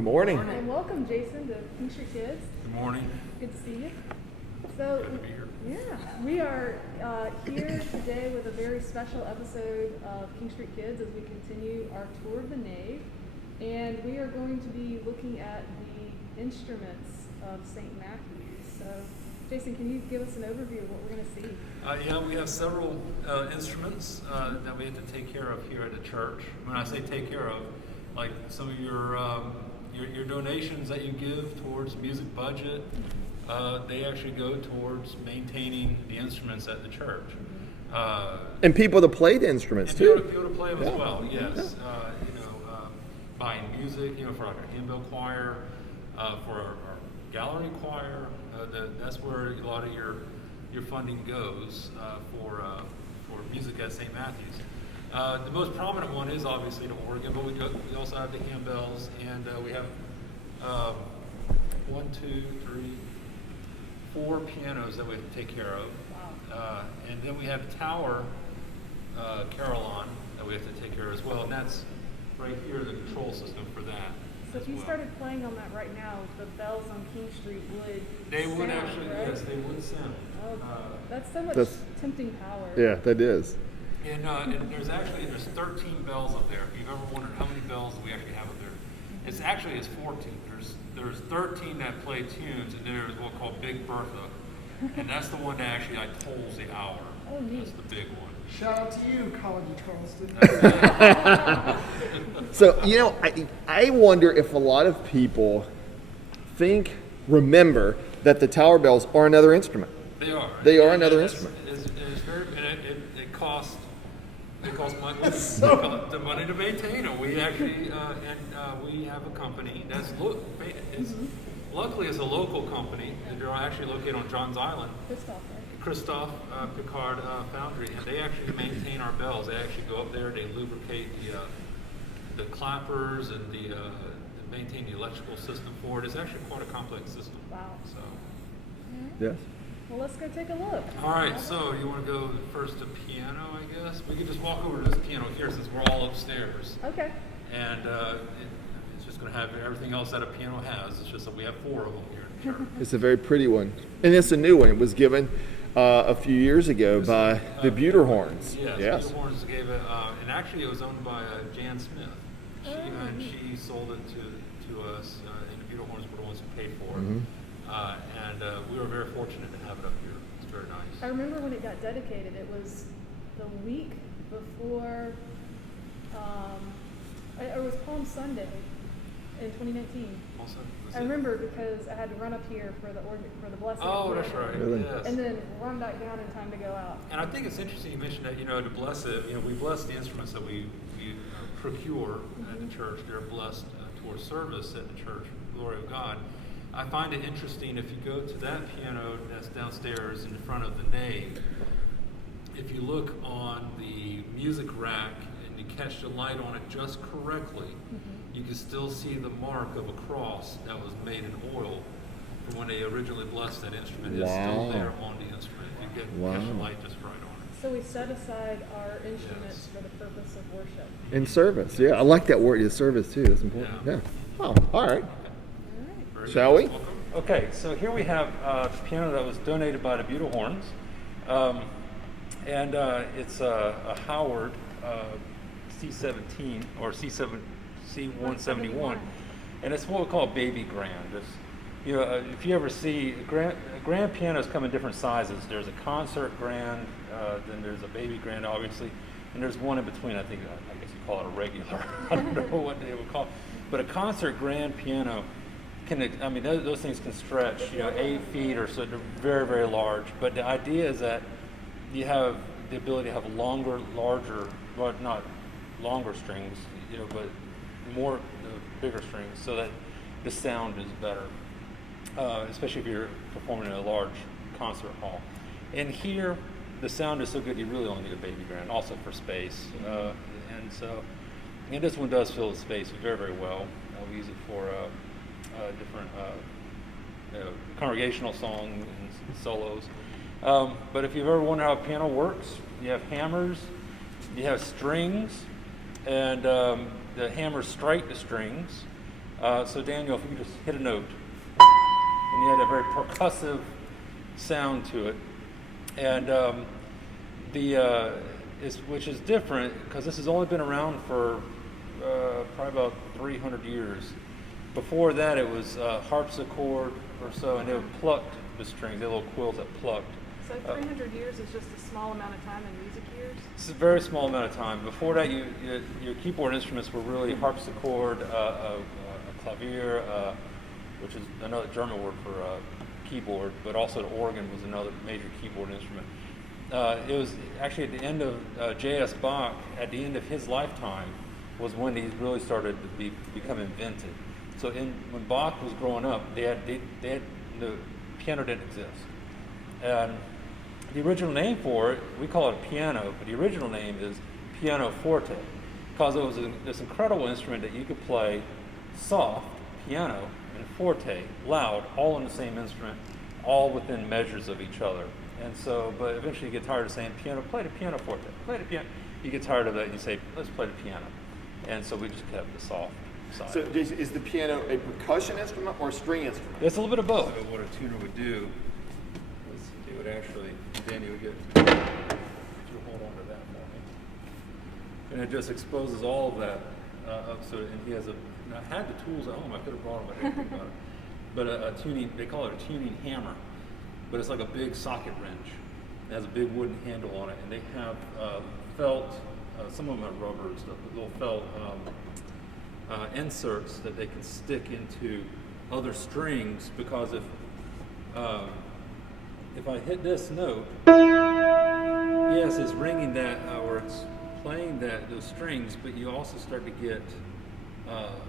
Good morning. And welcome, Jason, to King Street Kids. Good morning. Good to see you. So, Glad to be here. yeah, we are here today with a very special episode of King Street Kids as we continue our tour of the nave. And we are going to be looking at the instruments of St. Matthew's. So, Jason, can you give us an overview of what we're going to see? Yeah, we have several instruments that we have to take care of here at the church. When I say take care of, like some of your donations that you give towards music budget, they actually go towards maintaining the instruments at the church. And people to play the instruments too. People to play them as well, yes. Buying music, for like our hymnal choir, for our gallery choir. That's where a lot of your funding goes for music at St. Matthew's. The most prominent one is obviously the organ, but we also have the handbells, and we have 4 pianos that we have to take care of. Wow. And then we have tower carillon that we have to take care of as well, and that's right here, the control system for that. So if you started playing on that right now, the bells on King Street would sound, actually, right? yes, they would sound. Oh, that's so much tempting power. Yeah, that is. And there's 13 bells up there. If you've ever wondered how many bells do we actually have up there, it's 14. There's 13 that play tunes, and then there's what's called Big Bertha, and that's the one that actually tolls the hour. Oh, neat. That's the big one. Shout out to you, College of Charleston. So, I wonder if a lot of people remember that the tower bells are another instrument. They are. They are another instrument. It's very, and it costs money. The money to maintain them. We actually we have a company that's luckily it's a local company. They're actually located on Johns Island. Christophe Picard Foundry, and they actually maintain our bells. They actually go up there, they lubricate the clappers and maintain the electrical system for it. It's actually quite a complex system. Wow. So. Yes. Well, let's go take a look. All right, so you want to go first to piano, I guess? We could just walk over to this piano here since we're all upstairs. Okay. And it's just going to have everything else that a piano has. It's just that we have 4 of them here in church. It's a very pretty one. And it's a new one. It was given a few years ago by the Buterhorns. Yes. The Buterhorns gave it, and actually it was owned by Jan Smith. She sold it to us, and the Buterhorns were the ones who paid for it. Mm-hmm. And we were very fortunate to have it up here. It's very nice. I remember when it got dedicated, it was the week before, it was Palm Sunday in 2019. Also, I remember because I had to run up here for the blessing. Oh, that's right. Really? Yes. And then run back down in time to go out. And I think it's interesting you mentioned that, to bless it, we bless the instruments that we procure at the church. They're blessed towards service at the church, glory of God. I find it interesting if you go to that piano that's downstairs in front of the nave, if you look on the music rack and you catch the light on it just correctly, you can still see the mark of a cross that was made in oil from when they originally blessed that instrument. It's still there on the instrument. You catch the light just right on it. So we set aside our instruments for the purpose of worship. In service, yeah. I like that word, service too. That's important. Yeah. Oh, all right. Shall we? Okay, so here we have a piano that was donated by the Buterhorns, and it's a Howard C17 or C171, and it's what we call a baby grand. If you ever see grand pianos come in different sizes. There's a concert grand, then there's a baby grand, obviously, and there's one in between. I guess you call it a regular. I don't know what they would call it, but a concert grand piano. Those things can stretch, 8 feet or so. They're very, very large. But the idea is that you have the ability to have not longer strings, but bigger strings, so that the sound is better, especially if you're performing in a large concert hall. And here, the sound is so good, you really only need a baby grand, also for space. And this one does fill the space very, very well. We use it for different congregational songs and solos. But if you've ever wondered how a piano works, you have hammers, you have strings, and the hammers strike the strings. So Daniel, if you could just hit a note, and you had a very percussive sound to it, and which is different because this has only been around for probably about 300 years. Before that, it was harpsichord or so, and they would pluck the strings. They had little quills that plucked. So 300 years is just a small amount of time in music years? It's a very small amount of time. Before that, your keyboard instruments were really harpsichord, a clavier, which is another German word for keyboard, but also the organ was another major keyboard instrument. It was actually at the end of J.S. Bach, at the end of his lifetime, was when these really started to become invented. So when Bach was growing up, the piano didn't exist. And the original name for it, we call it a piano, but the original name is pianoforte, because it was this incredible instrument that you could play soft, piano, and forte, loud, all on the same instrument, all within measures of each other. And so, but eventually you get tired of saying piano, play the pianoforte, play the piano. You get tired of that and you say, let's play the piano. And so we just kept the soft side. So is the piano a percussion instrument or a string instrument? It's a little bit of both. So what a tuner would do is he would actually, Danny would get, could you hold on to that for me? And it just exposes all of that up. So, and he has I had the tools at home. I could have brought them, but I didn't think about it. But a tuning, they call it a tuning hammer. But it's like a big socket wrench. It has a big wooden handle on it, and they have felt. Some of them have rubber and stuff, but little felt inserts that they can stick into other strings. Because if I hit this note, yes, it's ringing that, or it's playing those strings, but you also start to get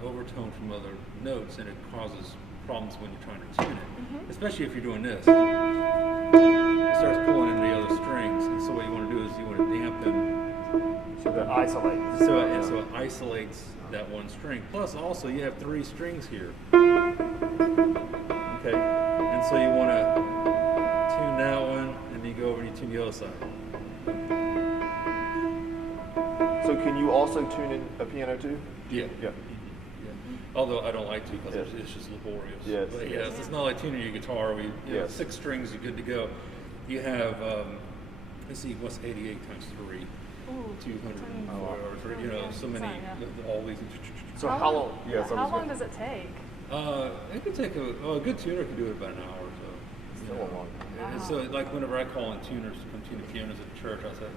overtone from other notes, and it causes problems when you're trying to tune it, especially if you're doing this. It starts pulling in the other strings, and so what you want to do is you want to dampen. So that isolates. So it isolates that one string. Plus, also you have 3 strings here. Okay, and so you want to tune that one, and then you go over and you tune the other side. So can you also tune in a piano too? Yeah. Yeah. Although I don't like to because it's just laborious. Yes. But yes, it's not like tuning your guitar where you have 6 strings, you're good to go. You have, let's see, what's 88 times 3? 204, or so many, all these. So how long? Yeah. How long does it take? It could take a good tuner can do it about an hour or so. Still a long time. And so, like whenever I call in tuners to come tune the pianos at the church, I said,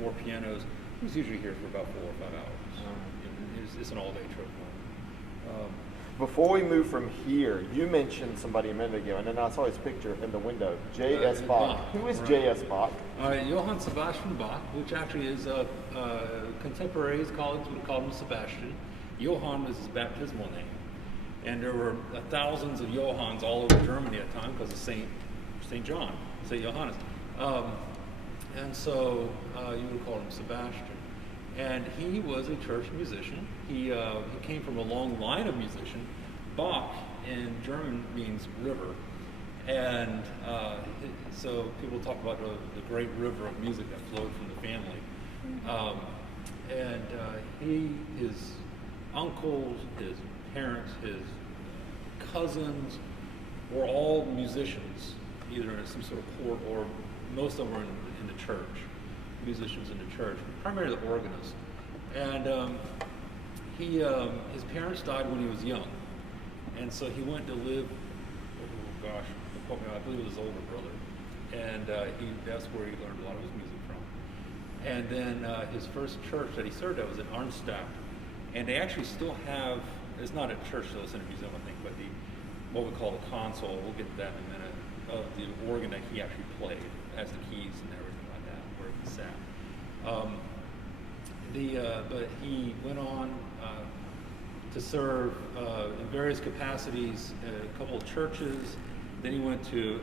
4 pianos. He's usually here for about 4 or 5 hours. It's an all-day trip. Before we move from here, you mentioned somebody a minute ago, and then I saw his picture in the window. J.S. Bach. Who is J.S. Bach? Johann Sebastian Bach, which actually is contemporaries, colleagues would call him Sebastian. Johann was his baptismal name. And there were thousands of Johanns all over Germany at the time because of St. John, St. Johannes. And so you would call him Sebastian. And he was a church musician. He came from a long line of musicians. Bach in German means river. And so people talk about the great river of music that flowed from the family. His uncles, his parents, his cousins were all musicians, either in some sort of court or most of them were in the church. Musicians in the church, primarily the organist. And his parents died when he was young. And so he went to live, I believe it was his older brother. And that's where he learned a lot of his music from. And then his first church that he served at was in Arnstadt. And they actually still have, it's not a church, so it's in a museum, I think, but what we call the console, we'll get to that in a minute, of the organ that he actually played, has the keys and everything like that, where he sat. But he went on to serve in various capacities at a couple of churches. Then he went to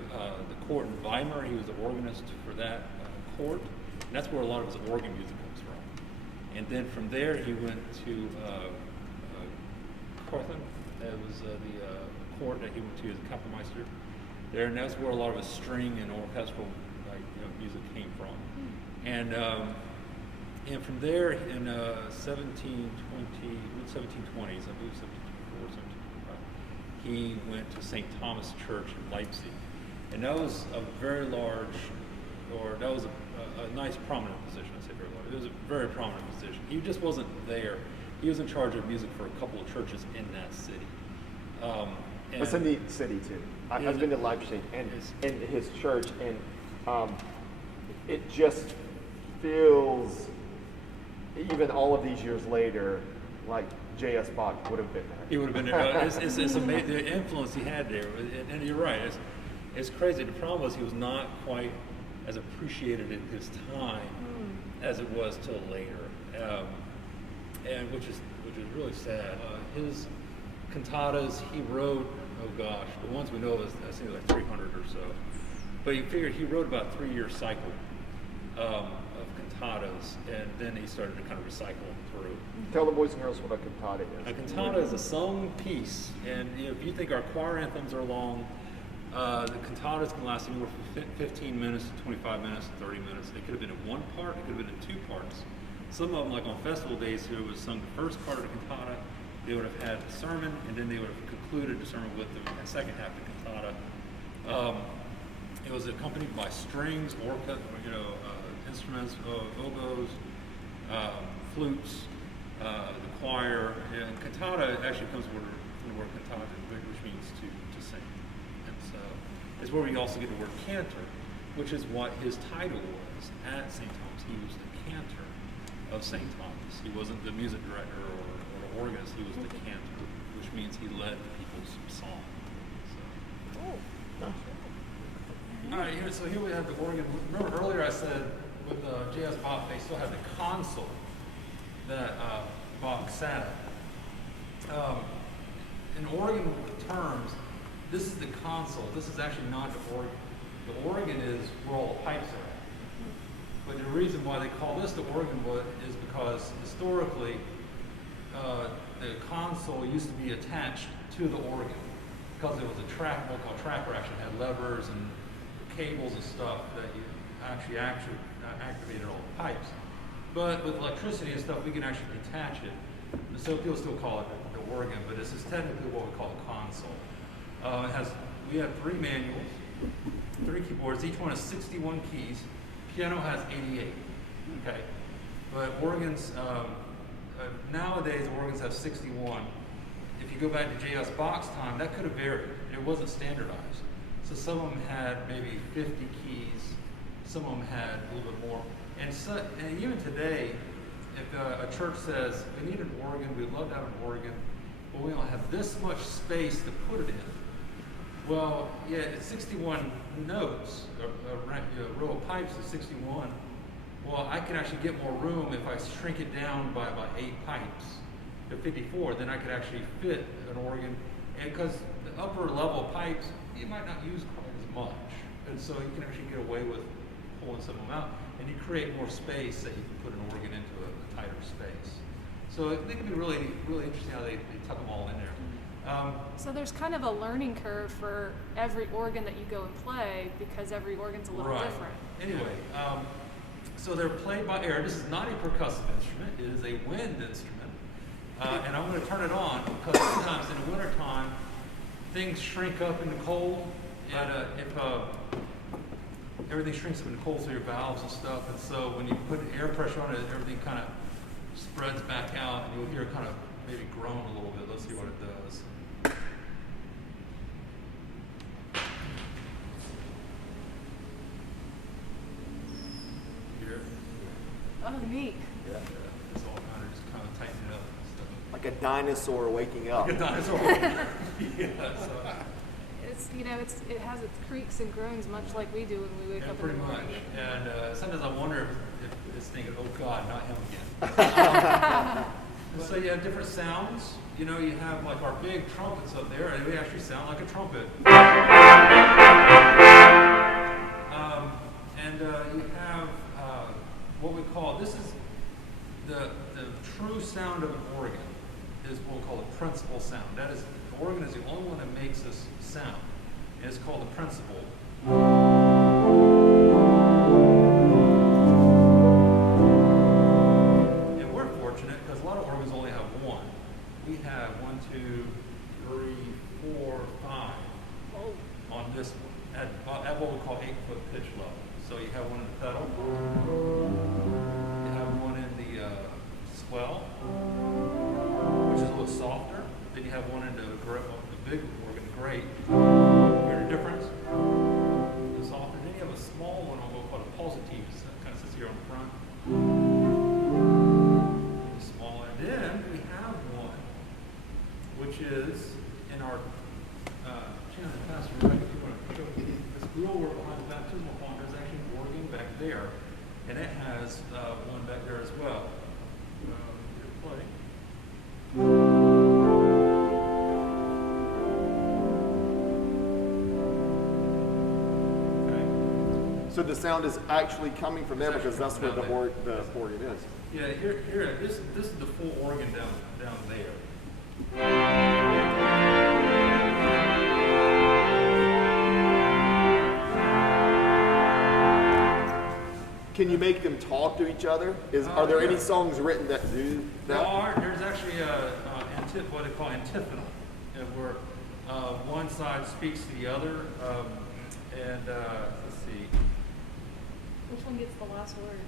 the court in Weimar. He was the organist for that court. And that's where a lot of his organ music comes from. And then from there, he went to Korthen. That was the court that he went to as a Kapellmeister there. And that's where a lot of his string and orchestral music came from. And from there, in 1720s, I believe 1724, soon too. He went to St. Thomas Church in Leipzig, and that was a very large, or that was a nice prominent position. I say very large. It was a very prominent position. He just wasn't there. He was in charge of music for a couple of churches in that city. It's a neat city too. I've been to Leipzig and his church, and it just feels, even all of these years later, like J.S. Bach would have been there. He would have been there. It's amazing the influence he had there, and you're right. It's crazy. The problem was he was not quite as appreciated in his time as it was till later, and which is really sad. His cantatas he wrote. Oh gosh, the ones we know of, I think like 300 or so. But you figure he wrote about a 3-year cycle of cantatas, and then he started to kind of recycle them through. Tell the boys and girls what a cantata is. A cantata is a sung piece, and if you think our choir anthems are long, the cantatas can last anywhere from 15 minutes to 25 minutes to 30 minutes. They could have been in one part, it could have been in 2 parts. Some of them, like on festival days, who was sung the first part of the cantata, they would have had the sermon, and then they would have concluded the sermon with the second half of the cantata. It was accompanied by strings, instruments, oboes, flutes, the choir, and cantata actually comes from the word cantata, which means to sing. And so it's where we also get the word cantor, which is what his title was at St. Thomas. He was the cantor of St. Thomas. He wasn't the music director or organist, he was the cantor, which means he led the people's song. So. All right, so here we have the organ. Remember earlier I said with J.S. Bach, they still had the console that Bach sat at. In organ terms, this is the console. This is actually not the organ. The organ is where all the pipes are at. But the reason why they call this the organ is because historically, the console used to be attached to the organ because it was a track, what we call tracker action, had levers and cables and stuff that you actually activated all the pipes. But with electricity and stuff, we can actually detach it. And so people still call it the organ, but this is technically what we call a console. We have 3 manuals, 3 keyboards. Each one has 61 keys. Piano has 88. Okay, but organs. Nowadays, organs have 61. If you go back to J.S. Bach's time, that could have varied. It wasn't standardized. So some of them had maybe 50 keys. Some of them had a little bit more. And even today, if a church says, we need an organ, we'd love to have an organ, but we don't have this much space to put it in. Well, yeah, it's 61 notes. A row of pipes is 61. Well, I can actually get more room if I shrink it down by about 8 pipes to 54. Then I could actually fit an organ. And because the upper level pipes, you might not use quite as much. And so you can actually get away with pulling some of them out. And you create more space that you can put an organ into a tighter space. So I think it can be really, really interesting how they tuck them all in there. So there's kind of a learning curve for every organ that you go and play because every organ's a little different. Anyway, so they're played by air. This is not a percussive instrument. It is a wind instrument. And I'm going to turn it on because sometimes in the wintertime, things shrink up in the cold. And if everything shrinks up in the cold through your valves and stuff, and so when you put air pressure on it, everything kind of spreads back out, and you'll hear it kind of maybe groan a little bit. Let's see what it does. Hear it? Oh, neat. Yeah. It's all kind of tightening it up and stuff. Like a dinosaur waking up. Like a dinosaur. Yeah. So. It has its creaks and groans much like we do when we wake up in Pretty the morning. much. And sometimes I wonder if it's thinking, oh God, not him again. So you have different sounds. You have like our big trumpets up there, and they actually sound like a trumpet. And you have what we call, this is the true sound of an organ, is what we call the principal sound. That is, the organ is the only one that makes this sound. And it's called the principal. And we're fortunate because a lot of organs only have one. We have 1, 2, here on the front. Small. And then we have one, which is in our channel Pastor Rebecca, if you want to show this grill work behind the baptismal font. There's actually an organ back there, and it has one back there as well. Play. So the sound is actually coming from there It's because that's where actually the coming organ is. Yeah, here, this is the full organ down there. Can you make them talk to each other? Are there any songs written that do that? There's actually what they call antiphonal, where one side speaks to the other, let's see. Which one gets the last word?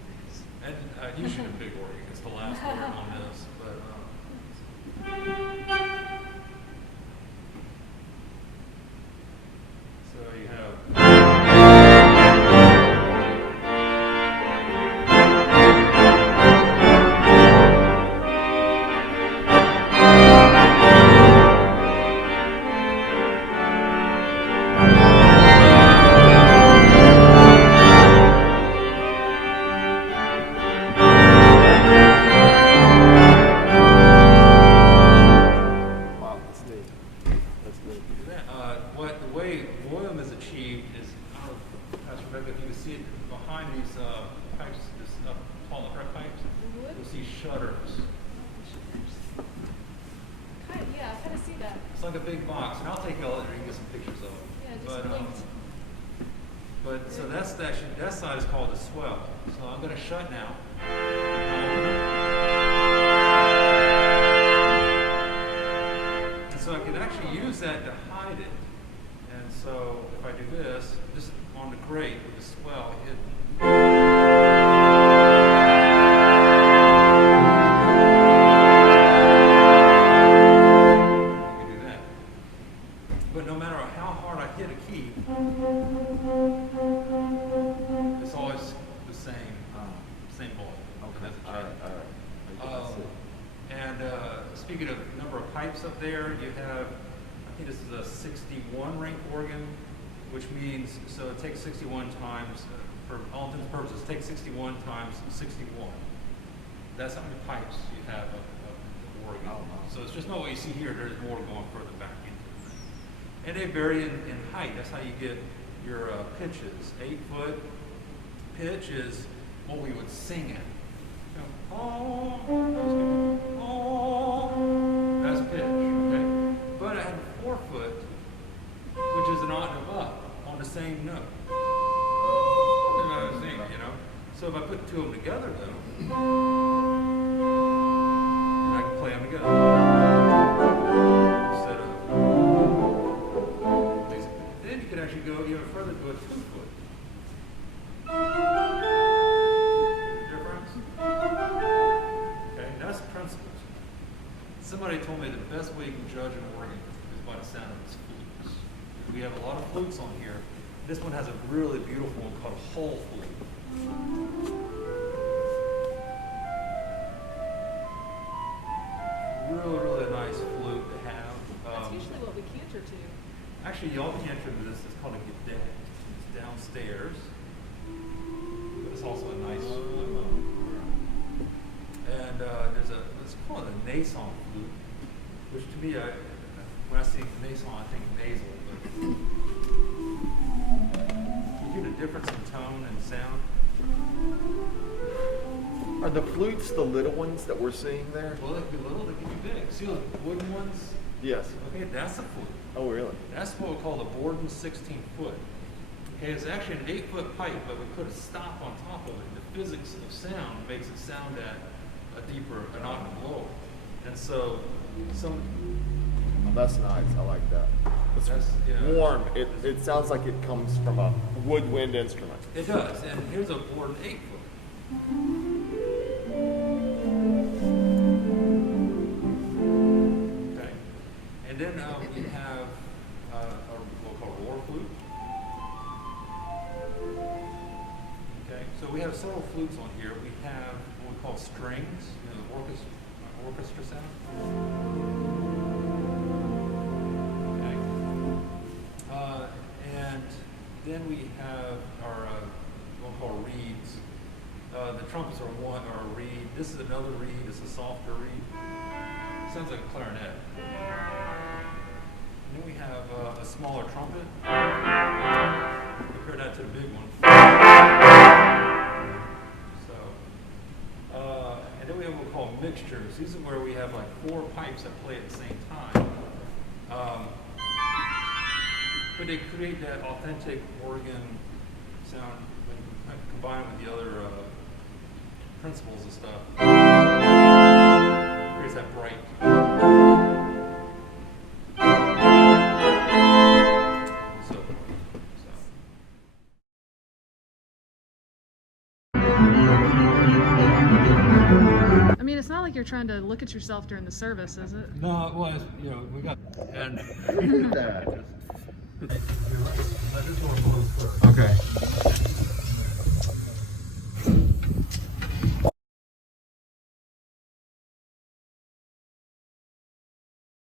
And usually the big organ gets the last word on this, but so you have. Like a big box, and I'll take all of it and get some pictures of it. Yeah, just linked. But so that side is called a swell. So I'm going to shut now. I'll open it. And so I can actually use that to hide it. And so if I do this on the grate with the swell hidden. But no matter how hard I hit a key, it's always the same volume. Okay. All right. And speaking of number of pipes up there, you have, I think this is a 61 rank organ, which means, so it takes 61 times, for all intents and purposes, it takes 61 times 61. That's how many pipes you have of the organ. Oh, wow. So it's just not what you see here, there's more going further back into it. And they vary in height. That's how you get your pitches. 8-foot pitch is what we would sing at. That's pitch, okay? But I have a 4-foot, which is an octave up on the same note. That's what I was singing, you know? So if I put two of them together, though, and I can play them together. Instead of then you can actually go even further to a 2-foot. The difference? Okay, that's principles. Somebody told me the best way you can judge an organ is by the sound of its flutes. We have a lot of flutes on here. This one has a really beautiful one called a whole flute. Really nice flute to have. That's usually what we canter to. Actually, y'all canter to this. It's called a g'day. It's downstairs. But it's also a nice flute. And let's call it a nason flute, which to me, when I see nason, I think nasal. But you hear the difference in tone and sound? Are the flutes the little ones that we're seeing there? Well, they can be little, they can be big. See those wooden ones? Yes. Okay, that's a flute. Oh, really? That's what we call the Borden 16-foot. Okay, it's actually an 8-foot pipe, but we put a stop on top of it. The physics of sound makes it sound at a deeper, an octave lower. And so, Oh, that's nice. I like that. It's warm. It sounds like it comes from a woodwind instrument. it does. And here's a Borden 8-foot. Okay, and then we have what we'll call a roar flute. Okay, so we have several flutes on here, we have what we call strings, the orchestra sound. Okay. And then we have our what we call reeds. The trumpets are a reed. This is another reed. It's a softer reed. Sounds like a clarinet. And then we have a smaller trumpet. Compare that to the big one. So, and then we have what we call mixtures. These are where we have like 4 pipes that play at the same time. But they create that authentic organ sound when you combine with the other principles and stuff. Here's that bright. I mean, it's not like you're trying to look at yourself during the service, is it? No, it was, we got, and. We did that. Let this one close first. Okay.